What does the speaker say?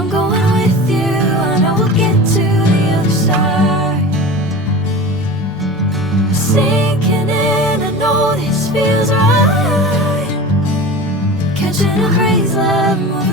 I'm going with you, I know we'll get to the other side. Sinking in, I know this feels right. Catching a breeze, love moving